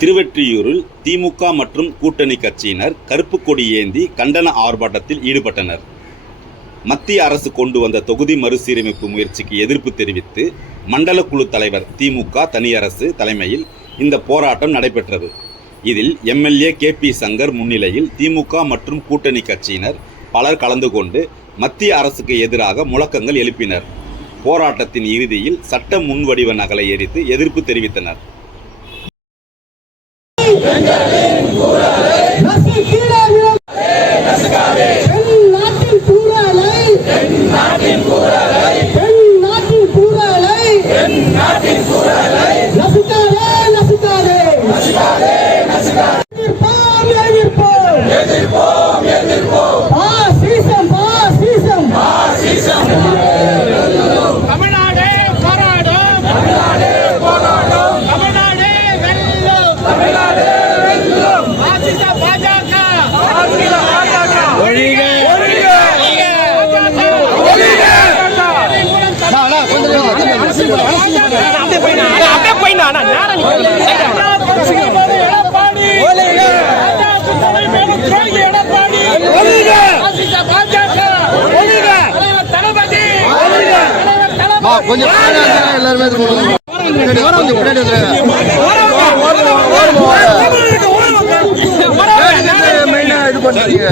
திருவெற்றியூரில் திமுக மற்றும் கூட்டணி கட்சியினர் கருப்பு கொடி ஏந்தி கண்டன ஆர்ப்பாட்டத்தில் ஈடுபட்டனர். மத்திய அரசு கொண்டு வந்த தொகுதி மறுசீரமைப்பு முயற்சிக்கு எதிர்ப்பு தெரிவித்து மண்டல குழு தலைவர் திமுக தனியரசு தலைமையில் இந்த போராட்டம் நடைபெற்றது. இதில் எம்எல்ஏ KP சங்கர் முன்னிலையில் திமுக மற்றும் கூட்டணி கட்சியினர் பலர் கலந்து கொண்டு மத்திய அரசுக்கு எதிராக முழக்கங்கள் எழுப்பினர். போராட்டத்தின் இறுதியில் சட்ட முன்வடிவ நகலை எரித்து எதிர்ப்பு தெரிவித்தனர். கொஞ்சம் எல்லாருமே இது பண்றீங்க.